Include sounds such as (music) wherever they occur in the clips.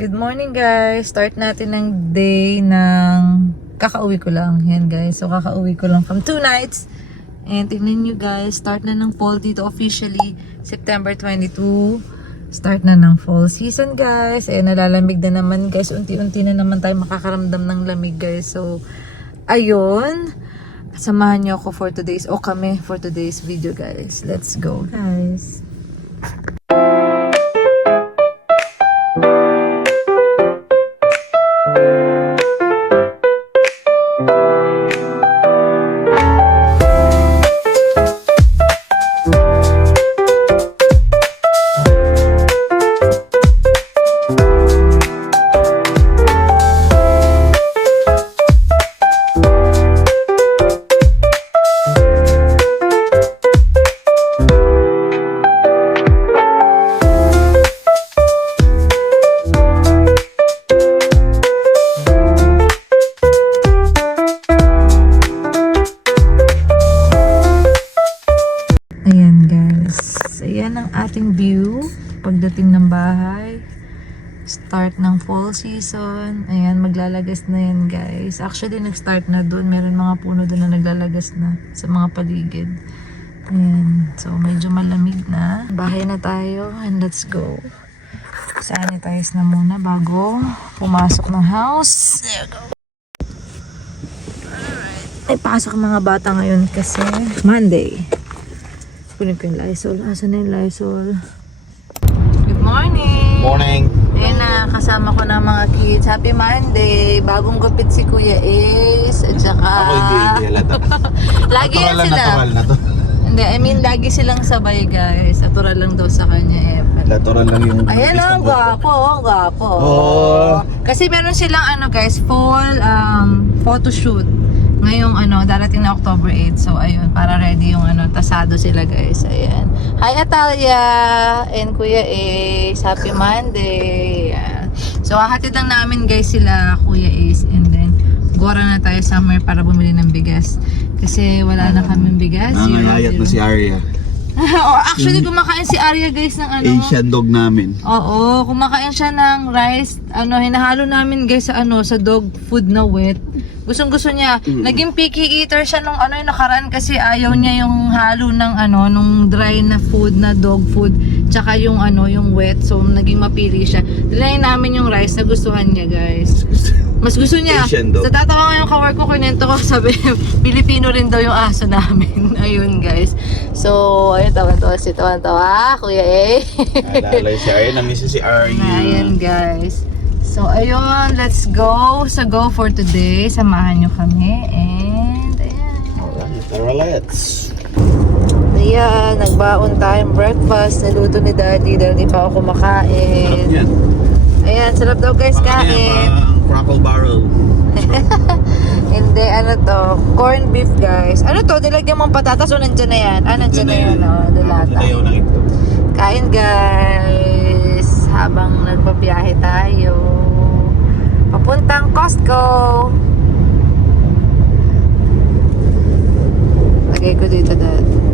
Good morning guys. Start natin ng day ng kakauwi ko lang. Yan guys. So kakauwi ko lang from two nights. And tingnan nyo guys, start na ng fall dito officially. September 22. Start na ng fall season guys. Ayan, nalalamig na naman guys. Unti-unti na naman tayo makakaramdam ng lamig guys. So, ayun. Samahan nyo ako for today's, o kami for today's video guys. Let's go guys. Season. Ayan, maglalagas na yan guys. Actually, nag-start na doon. Meron mga puno doon na naglalagas na sa mga paligid. Ayan. So, medyo malamig na. Bahay na tayo and let's go. Sanitize na muna bago pumasok ng house. There you go. Ay, pasok mga bata ngayon kasi Monday. Kunin ko yung Lysol. Asan na yung Lysol? Good morning! Morning. Ayun na, kasama ko na mga kids. Happy Monday! Bagong gupit si Kuya Ace. At saka... Ako hindi, hindi halata. Lagi yan sila. natural na to. Hindi, I mean, lagi silang sabay guys. Natural lang daw sa kanya eh. Natural lang yung... Ayan ang ng buhok. gwapo, oh, gwapo. Oh. Kasi meron silang ano guys, fall um, photo shoot. Ngayong ano, darating na October 8. So ayun, para ready yung ano, tasado sila guys. Ayan. Hi Atalia and Kuya Ace. Happy Monday. Ayan. So hahatid lang namin guys sila Kuya Ace and then gora na tayo somewhere para bumili ng bigas. Kasi wala na kaming bigas. Zero, Nangangayat na si Arya. (laughs) oh, actually, kumakain si Arya guys ng ano. Asian dog namin. Oo, kumakain siya ng rice. Ano, hinahalo namin guys sa ano, sa dog food na wet. Gustong gusto niya. Naging picky eater siya nung ano yung nakaraan kasi ayaw niya yung halo ng ano, nung dry na food na dog food. Tsaka yung ano, yung wet. So, naging mapili siya. Nilayin namin yung rice na gustuhan niya guys. Mas gusto niya. Asian. Sa tatawa ko yung kawork ko, kinento ko, sabi, (laughs) Pilipino rin daw yung aso namin. (laughs) ayun guys. So, ayun, tawa-tawa si tawa-tawa. Kuya eh. Naalala si Arya, namiss si Arya. (laughs) Ayan guys. So ayun, let's go sa go for today. Samahan nyo kami. And ayan. Alright, tara let's. Ayan, nagbaon tayong breakfast. Naluto ni daddy dahil di pa ako Sarap kumakain. yan. Ayan, sarap daw guys Parang ano yan, kain. parang Crackle barrel. (laughs) Hindi, ano to, corned beef guys. Ano to, nilagyan mong patatas o nandyan na yan? Ah, nandyan na yan, oh, dilata. Ayaw na ito. Kain guys, habang nagpabiyahe tayo. Papuntang Costco. Lagay ko dito dad.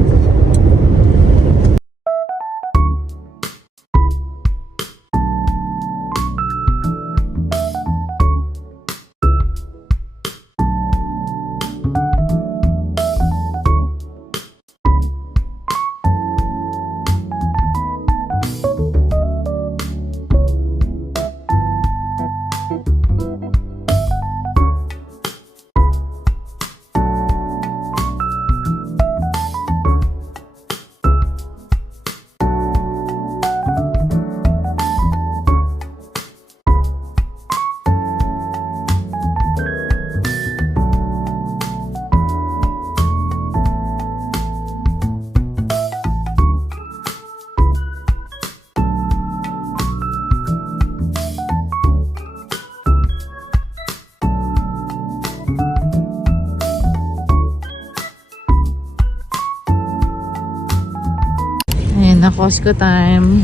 Costco time.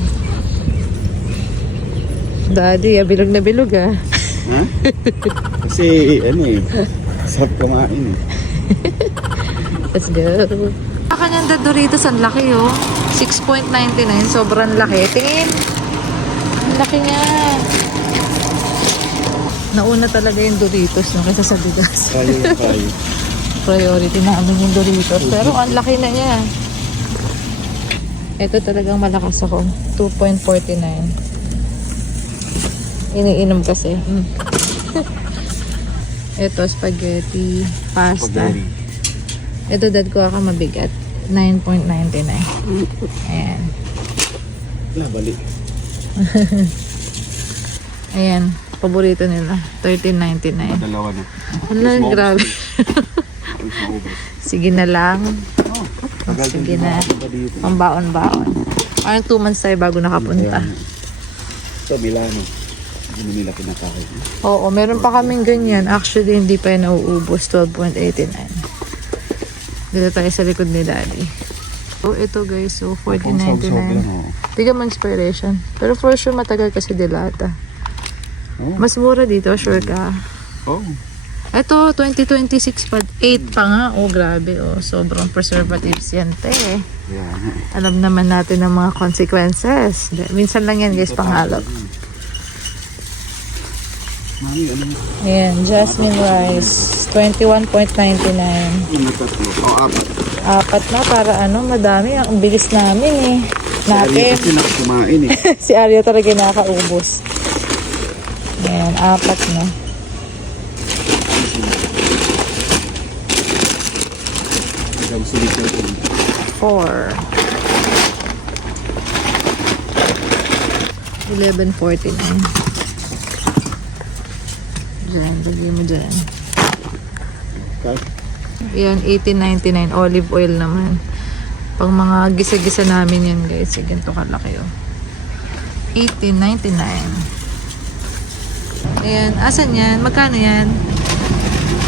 Daddy, ah, bilog na bilog ah. Ha? (laughs) Kasi ano eh, sarap kumain eh. Let's go. Ang kanyang Doritos, ang laki oh. 6.99, sobrang laki. Tingin. Ang laki niya. Nauna talaga yung Doritos no, kaysa sa bigas. Priority (laughs) namin yung Doritos. Pero ang laki na niya. Ito talagang malakas ako. 2.49. Iniinom kasi. Mm. (laughs) Ito, spaghetti, pasta. Pagdari. Ito, dad ko ako mabigat. 9.99. Ayan. Wala, balik. (laughs) Ayan. Paborito nila. 13.99. Dalawa na. Wala, grabe. (laughs) Sige na lang. Oh, Sige na. Pambaon-baon. Parang 2 months tayo bago nakapunta. Ito, Milano. Hindi nila kinakain. Oo, meron pa kaming ganyan. Actually, hindi pa yan nauubos. 12.89. Dito tayo sa likod ni Daddy. So, ito guys. So, Sob-sob lang, 14.99. oh. Tignan mo expiration. Pero for sure, matagal kasi dilata. Mas mura dito, sure ka. Oh. Ito, 2026 pa. 8 pa nga. Oh, grabe. Oh, sobrang preservatives yan, te. Ayan. Alam naman natin ang mga consequences. Minsan lang yan, guys. Mami, ano? Ayan, jasmine rice. 21.99. Yung tatlo. Oh, apat. Na para ano, madami. Ang bilis namin eh. Natin. kasi nakakumain eh. (laughs) si Arya talaga nakakaubos. Ayan, apat na. Ikaw sulit ka rin. Four. 11.49. Diyan, lagyan mo dyan. Yan, 18.99. Olive oil naman. Pang mga gisa-gisa namin yan, guys. Sige, ganito kalaki, oh. 18.99. Ayan, asan yan? Magkano yan?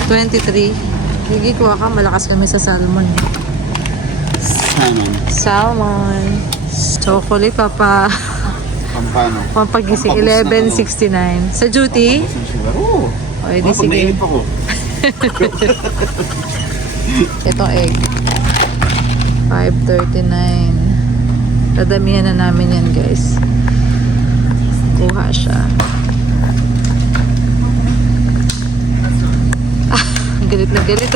23. Hindi kuha ka, malakas kami sa salmon. salmon. Salmon. Chocolate, papa. Pampano. Pampagising, Pampabos na, 11.69. Sa duty? Oo. O, edi Ah, pag sige. nainip ako. (laughs) Itong egg. 5.39. Dadamihan na namin yan, guys. Kuha siya. Galit na galit.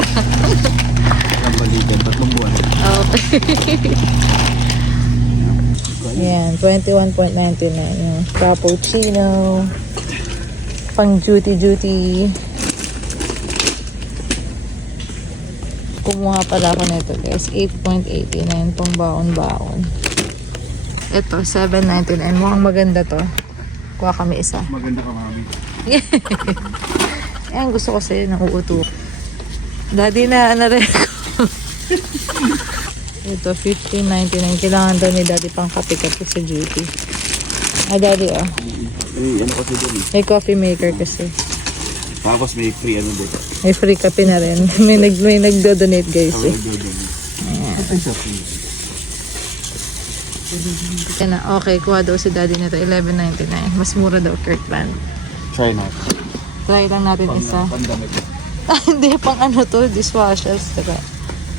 Ang balikan. Tatlong buwan. okay. Yan, 21.99 yung cappuccino. Pang duty-duty. Kumuha pala ako nito guys. 8.89 pang baon-baon. Ito, 7.99. Mukhang maganda to. Kuha kami isa. Maganda ka, mami. (laughs) Yan, gusto ko sa'yo ng uuto. Daddy na, ano rin ko. (laughs) Ito, 15.99. Kailangan daw ni daddy pang kape-kape sa duty. Ah, daddy, oh. Eh, ano kasi doon eh. May coffee maker kasi. Tapos may free ano doon. May free kape na rin. (laughs) may nag may nagdo-donate guys eh. doon. Ito yung sa free. Yan na, okay, kuha daw si daddy nito. 11.99. Mas mura daw Kirkland. Try natin. Try lang natin isa. Pandamit. Ah, (laughs) hindi, pang ano to, dishwashers. Teka.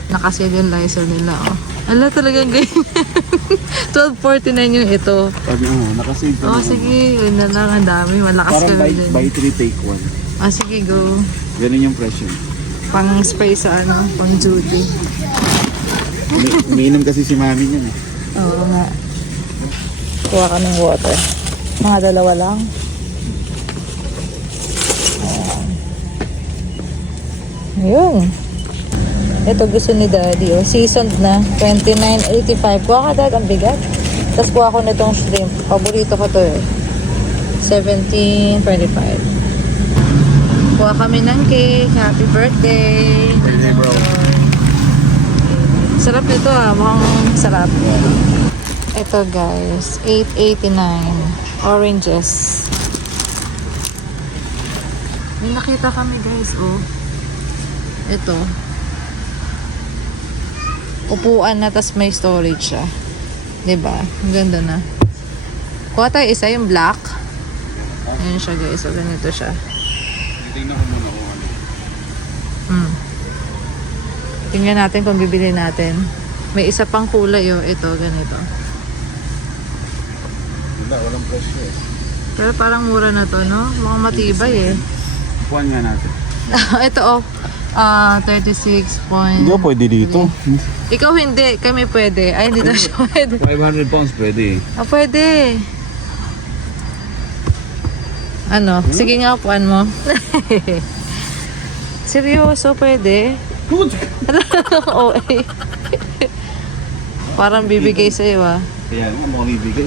Nakasil yung Lysol nila, oh. Ala, talagang ganyan. (laughs) 12.49 yung ito. Pag ano, nakasave ka Oh, naman. sige. Yun na lang. Ang dami. Malakas Parang ka buy, dyan. buy three, take one. Ah, sige, go. Ganun yung presyo. Pang spray sa ano, pang duty. Umi- umiinom kasi si mami niyan eh. Oo nga. Kuha ka ng water. Mga dalawa lang. Ayun. Ito gusto ni daddy. Oh. Seasoned na. 29.85. Kuha ka dad. Ang bigat. Tapos kuha ko nitong shrimp. Paborito ko to eh. 17.25. Kuha kami ng cake. Happy birthday. Birthday, bro. Sarap nito ah. Mukhang sarap. Ito guys. 8.89. Oranges. May nakita kami guys oh. Ito. Upuan na tas may storage siya. 'Di ba? Ang ganda na. Kuha tayo isa yung black. Ayan siya guys. So ganito siya. Tingnan ko muna kung ano. Hmm. Tingnan natin kung bibili natin. May isa pang kulay oh. Ito, ganito. Wala, walang presyo eh. Pero parang mura na to, no? Mukhang matibay eh. Kuhan nga natin. (laughs) Ito oh. Ah, 36 point. Hindi pwede dito. Ikaw hindi, kami pwede. Ay, hindi daw siya pwede. 500 pounds pwede. Ah, pwede. Ano? Sige nga, upuan mo. (laughs) Seryoso, pwede. Good! (laughs) Oo, eh. Parang bibigay sa'yo ah. Kaya nga, makabibigay.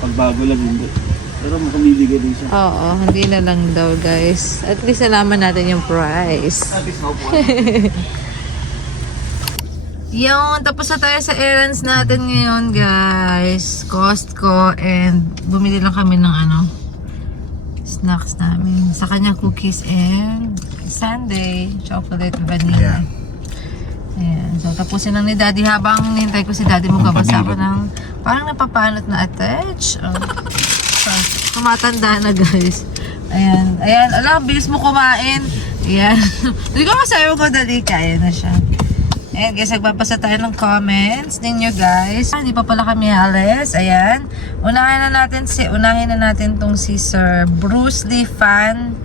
Pag bago lang hindi. Pero makabibigay din siya. Oo, hindi na lang daw guys. At least nalaman natin yung price. At least na (laughs) Yun, tapos na tayo sa errands natin ngayon guys. Costco and bumili lang kami ng ano, snacks namin. Sa kanya cookies and sundae, chocolate vanilla. Ayan. So, tapusin lang ni Daddy habang nintay ko si Daddy magbabasa ako (laughs) ng parang napapanot na attach. Oh. Tumatanda na guys. Ayan. Ayan. Alam, bilis mo kumain. Ayan. (laughs) Hindi ko masabi ko dali. Kaya na siya. Ayan guys, nagbabasa tayo ng comments ninyo guys. Ah, Hindi pa pala kami alis. Ayan. Unahin na natin si, unahin na natin tong si Sir Bruce Lee fan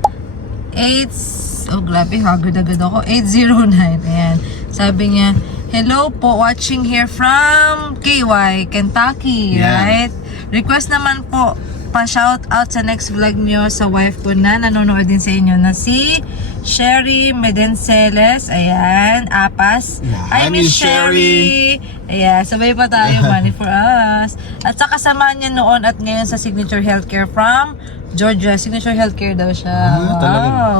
8 Oh, grabe, hagod-agad ako. 809. Ayan. Sabi niya, Hello po, watching here from KY, Kentucky, Yeah. right? Request naman po, pa-shout out sa next vlog nyo sa wife ko na nanonood din sa inyo na si Sherry Medenceles. Ayan, Apas. Yeah. Hi, Miss Sherry. Ayan, sabay pa tayo, (laughs) money for us. At sa kasama niya noon at ngayon sa Signature Healthcare from Georgia. Signature Healthcare daw siya. Ah, talaga? wow.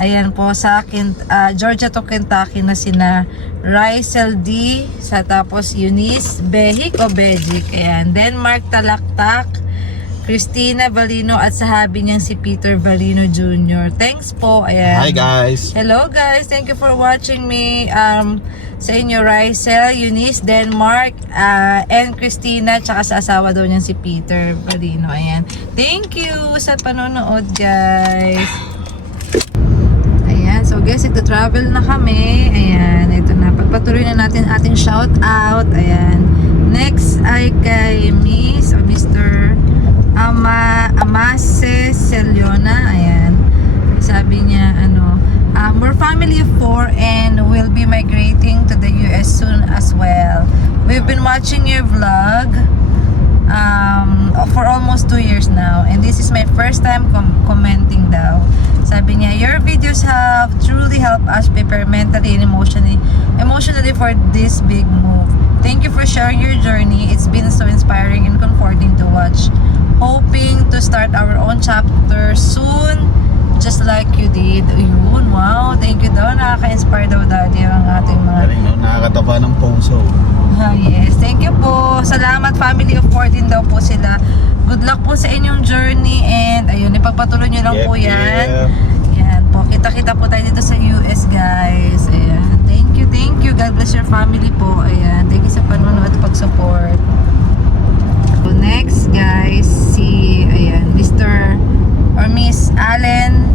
Ayan po sa akin, ah, Georgia to Kentucky na sina Rysel D, sa tapos Eunice Behik o Bejic. Ayan. Denmark Talaktak, Christina Valino at sa habi niyang si Peter Valino Jr. Thanks po. Ayan. Hi guys! Hello guys, thank you for watching me. Um, sa inyo, Rysel, Eunice, Denmark, ah, and Christina, tsaka sa asawa daw niyang si Peter Valino. Ayan. Thank you sa panonood, guys. Ayan, so guys, ito-travel na kami. Ayan, ito na. Pagpatuloy na natin ating shout out. Ayan. Next ay kay Mr. Ama Amase Celiona. Ayan. Sabi niya, ano, um, we're family of four and we'll be migrating to the US soon as well. We've been watching your vlog um, for almost two years now and this is my first time com- commenting daw. Sabi niya, your videos have truly helped us prepare mentally and emotionally emotionally for this big move. Thank you for sharing your journey. It's been so inspiring and comforting to watch. Hoping to start our own chapter soon just like you did. Ayun, wow. Thank you daw. Nakaka-inspire daw daddy ang ating mga Galing no? Nakakataba ng puso. (laughs) Ah, yes, thank you po. Salamat family of four din daw po sila. Good luck po sa inyong journey and ayun, ipagpatuloy nyo lang Yep, po yan. yep. Yan po, kita-kita po tayo dito sa US guys. Ayan, thank you, thank you. God bless your family po. Ayan, thank you sa panonood at pag-support. Next guys, si, ayan, Mr. or Miss Allen.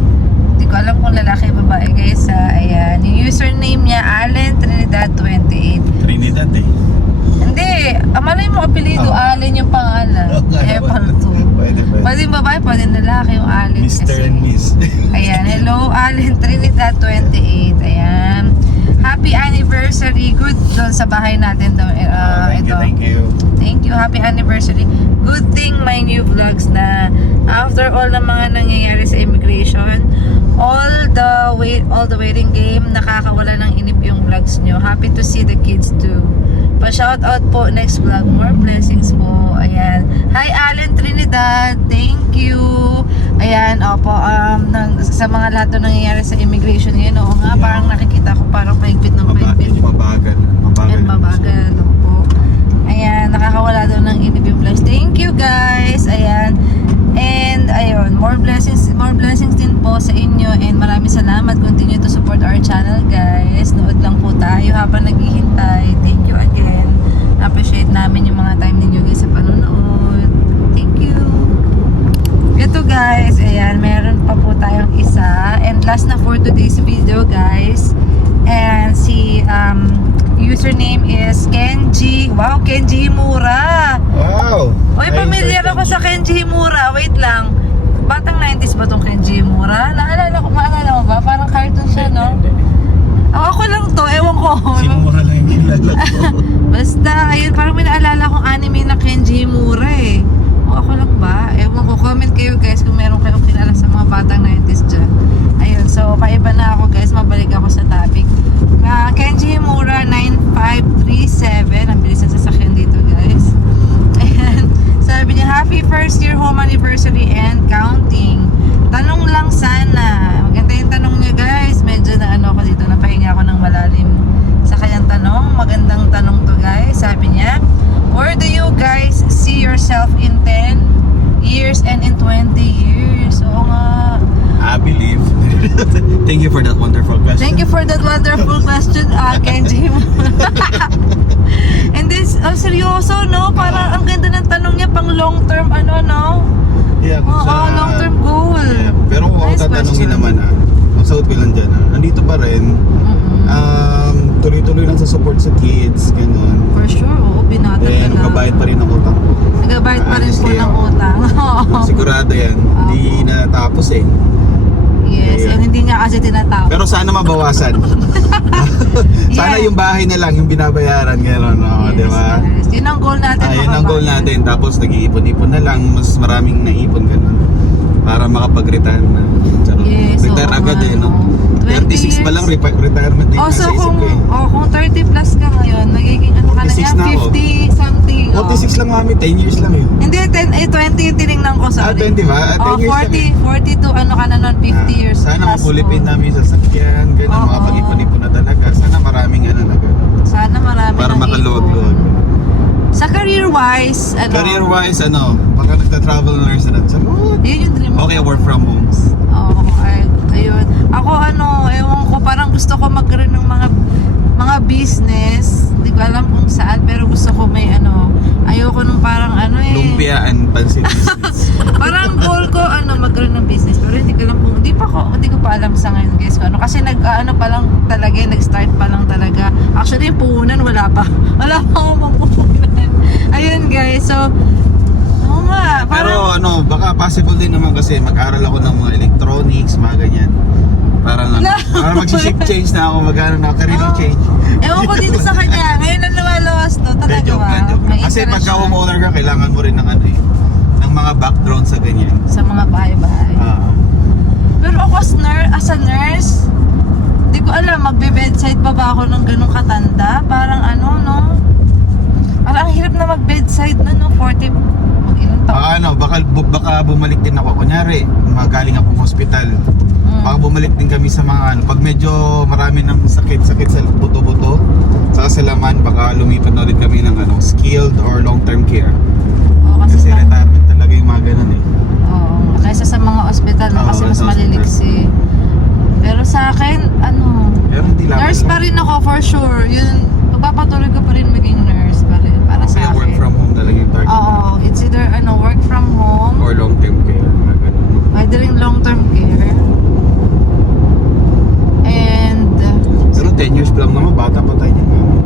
Hindi ko alam kung lalaki o babae guys. ha. ayan, yung username niya, Allen Trinidad 28. Trinidad eh. Hindi, ah, malay mo apelido, Oh. Allen yung pangalan. eh, palto. Pwede, pwede. Pwede babae, pwede lalaki yung Allen. Mr. kasi. and Miss. (laughs) Ayan, hello Allen Trinidad 28. Ayan. Happy anniversary. Good doon sa bahay natin to. Uh, thank ito. you, thank you. Thank you. Happy anniversary. Good thing my new vlogs na after all ng mga nangyayari sa immigration, all the wait all the waiting game, nakakawala ng inip yung vlogs nyo. Happy to see the kids too. Pa-shout out po next vlog. More blessings po. Ayan. Hi Allen Trinidad. Thank you. Ayan, opo, um, nang, sa mga lahat na nangyayari sa immigration ngayon, oo nga, Yeah. parang nakikita ko parang mahigpit ng mahigpit. Mabagal. Mabagal. Ayan, babagal. Opo. Ayan, nakakawala daw ng interview vlogs. Thank you guys. Ayan. And ayun, more blessings, more blessings din po sa inyo and maraming salamat. Continue to support our channel guys. Nood lang po tayo habang naghihintay. Thank you again. Appreciate namin yung mga time ninyo guys sa panonood. Thank you. Ito guys, ayan, meron pa po tayong isa. And last na for today's video guys. And si um, username is Kenji. Wow, Kenji Himura. Wow! Familiar Sir ako sa Kenji. Kenji Himura. Wait lang. Batang 90s ba tong Kenji Himura? Naalala ko, maalala cartoon siya, no? Oh, ako lang to, ewan ko. Si Mura lang yung kilala ko. (laughs) Basta, ayun, parang may naalala kong anime na Kenji Himura eh. O ako lang ba? Ewan ko, comment kayo guys kung meron kayong kilala sa mga batang 90s dyan. Ayun, so paiba na ako guys, mabalik ako sa topic. Ah, Kenji Himura 9537, ang bilis ng sasakyan dito guys. Ayan, sabi niya, happy first year home anniversary and counting. Tanong lang sana. Maganda yung tanong niya guys. Medyo na ano ako dito, napahinga ako ng malalim sa kanyang tanong. Magandang tanong to guys. Sabi niya, where do you guys see yourself in 10 years and in 20 years? Oo nga. I believe. (laughs) Thank you for that wonderful question. Thank you for that wonderful question, uh, Kenji. (laughs) Oh, seryoso, no? Parang ang ganda ng tanong niya, pang long term, ano, no? Yeah, kung Oo, sa- long term goal. Yeah, pero kung Nice ako tatanungin question. naman ah, ang sagot ko lang dyan ah, nandito pa rin, Mm-mm. um, tuloy-tuloy lang sa support sa kids, ganun. For sure, oo, binata ka na. kabayad pa rin ang utang ko. Nagabayad pa rin po Honestly, ng oo. utang. Oo. (laughs) Sigurado yan. Hindi natapos eh. Yes, and hindi nga kasi tinatapos. Pero sana mabawasan. (laughs) sana Yeah. yung bahay na lang yung binabayaran, gano'n, no? Yes, di ba? yes. Yun ang goal natin. Ah, yun ang goal makabayan. natin. Tapos nag-iipon-ipon na lang. Mas maraming naipon ganun. Para makapag-retire na. Charot. Yes, retire oo agad nga, eh, no? no? 36 pa 20 lang, retirement din Oh, so kung, ko eh. oh, kung 30 plus ka ngayon, magiging ano ka na 46 yan? na ako. 50 something. oh. 46 lang mami, 10 years lang eh. Hindi, 10, eh, 20 yung tinignan ko, Ah, sorry. 20 ba? Ah, 10 Oh, years lang 40, eh. 42, ano ka na nun, 50 Ah, years Sana plus. mapulipin oh. namin sa sakyan, ganun, Oo. makapag-ipon-ipon na talaga. Sana maraming ano na ganun. Sana marami Para ng makaluwag-luwag. ipon. Sa career-wise, ano? Career-wise, ano, baka nagta-travel nurse na. Salud! Yun yung dream ko. Okay, work from home. Oo, ay, ayun. Ako ano, ewan ko, parang gusto ko magkaroon ng mga mga business. Hindi ko alam kung saan, pero gusto ko may ano, ayoko nung parang ano eh. Lumpia and pansit business. (laughs) Parang goal ko ano magkaroon ng business pero hindi ko alam kung hindi pa ko hindi ko pa alam sa ngayon guys ko ano kasi nag ano pa lang talaga eh, nag-start pa lang talaga actually yung puhunan wala pa (laughs) wala pa akong puhunan ayun guys so oo nga Pero parang ano, baka possible din naman kasi mag-aral ako ng mga electronics, mga ganyan. Parang ano, Wala. para mag-shift change na ako, mag-ano na, career Oo. change. ewan ko dito sa kanya (laughs) ngayon lang lumalawas to talaga joke ba joke lang. Kasi pagka homeowner ka, kailangan mo rin ng ano eh, ng mga background sa ganyan. sa mga bahay-bahay Ah. Pero ako as, ner- as a nurse, di ko alam, magbe-bedside pa ba ako ng ganong katanda? Parang ano, no? Parang ang hirap na mag-bedside na, no? 40, mag-ilang taon. Baka baka, bu- baka bumalik din ako. Kunyari, magaling akong hospital. Mm. Baka bumalik din kami sa mga ano, pag medyo marami ng sakit-sakit sa buto-buto, sa kasalaman, baka lumipat na ulit kami ng ano, skilled or long-term care. Oo, kasi, Kasi retirement talaga yung mga ganun eh. oo, kaysa sa mga ospital na Oo, kasi mas sa maliliksi. Pero sa akin, ano, Pero hindi lang. nurse pa rin ako for sure. Yun, magpapatuloy ko pa rin maging nurse para sa Kaya work akin. from home talaga yung target. Oo, it's either ano, work from home Or long-term care. Either in long-term care. And, Pero 10 years pa lang naman, bata pa tayo mama.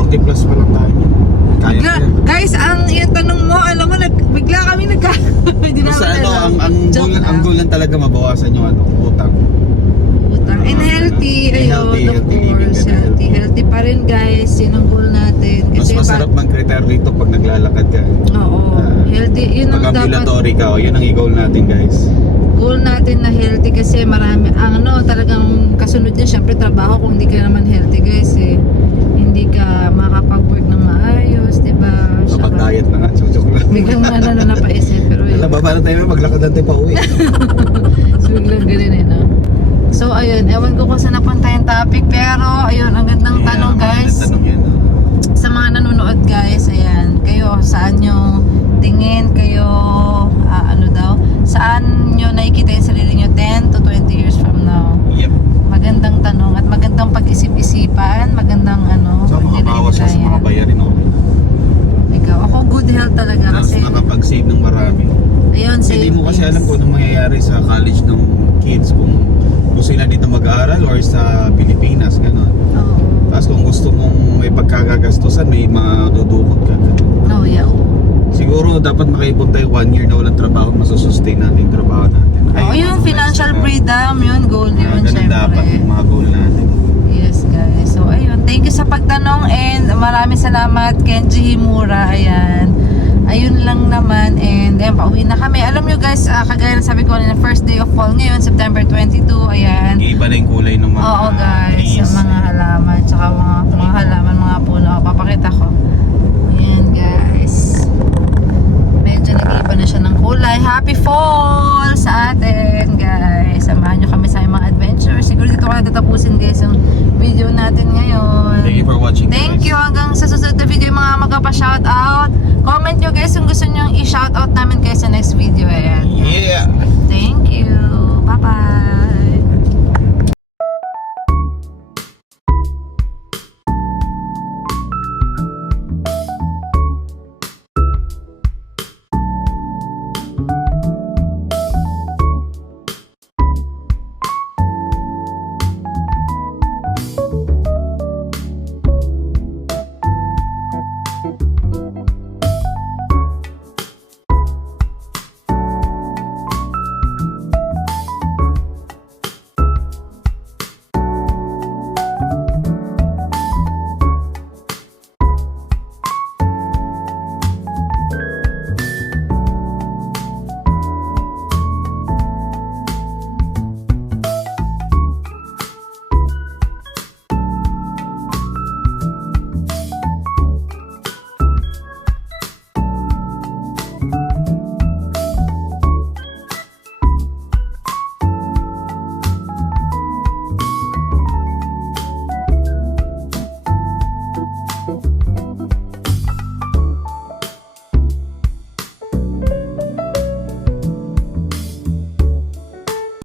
40 plus pa lang tayo. Kaya bigla, guys, ang yung tanong mo, alam mo, nag, bigla kami nagka... (laughs) Hindi Basta namin ano, alam. ang, ang, Joke goal, ang lang. goal lang talaga mabawasan yung ano, utang. And healthy, And ayun, healthy, of healthy course. na. Healthy, healthy pa rin, guys. Yun ang goal natin. Mas Kasi masarap mag-retire dito pag naglalakad ka. Pa, oo, Ah, healthy. Yun ang Pag dapat ambulatory ka, oh, yun ang i-goal natin guys. goal natin na healthy kasi marami, ang ano, talagang kasunod niya, syempre trabaho kung hindi ka naman healthy, guys, eh. Hindi ka makapag-work ng maayos, di ba? Kapag diet na nga, chuchok lang. Biglang ano na napaisip, pero yun. Alam, baba na tayo maglakad tayo pa uwi. So, (laughs) biglang ganun eh, no? So, ayun, ewan ko kung saan napunta yung topic, pero, ayun, ang gandang Yeah, tanong, guys. Tanong yan. oh. Sa mga nanonood, guys, ayan, kayo, saan nyo tingin, kayo, ah, ano daw, saan nyo nakikita yung sarili nyo 10 to 20 years from now? Yep. Magandang tanong at magandang pag-isip-isipan, magandang ano, So, ka sa mga bayarin, okay. Ikaw, ako good health talaga Tapos kasi, nakapag-save ng marami. ayun, Hindi mo kasi alam kung anong mangyayari sa college ng kids kung gusto nila dito mag-aaral or sa Pilipinas, gano'n. Oo. Tapos kung gusto mong may pagkagagastusan, may mga dudukot ka. ganun. No, yeah. Siguro dapat makaipon tayo one year na walang trabaho, masusustain natin yung trabaho natin. Oh, Ay, yung financial lifestyle. freedom, yun, goal Ah, yun, syempre. dapat yung mga goal natin. Yes, guys. So, ayun. Thank you sa pagtanong and maraming salamat, Kenji Himura. Ayan. Ayun lang naman. And, ayan, pauwi na kami. Alam nyo, guys, ah, kagaya ng sabi ko na first day of fall ngayon, September 22. Ayan. Iba na yung kulay ng mga Oo, guys. trees. Mga halaman. Tsaka mga, mga halaman, mga puno. Papakita ko. Ayan, guys. Nag-iba na siya ng kulay. Happy fall sa atin, guys. Samahan nyo kami sa mga adventure. Siguro dito ko na tatapusin, guys, yung video natin ngayon. Thank you for watching. Thank guys. you. Hanggang sa susunod na video, mga magpapa-shoutout. Comment nyo, guys, kung gusto nyo i-shoutout namin kayo sa next video. Ayan. Yeah. Thank you.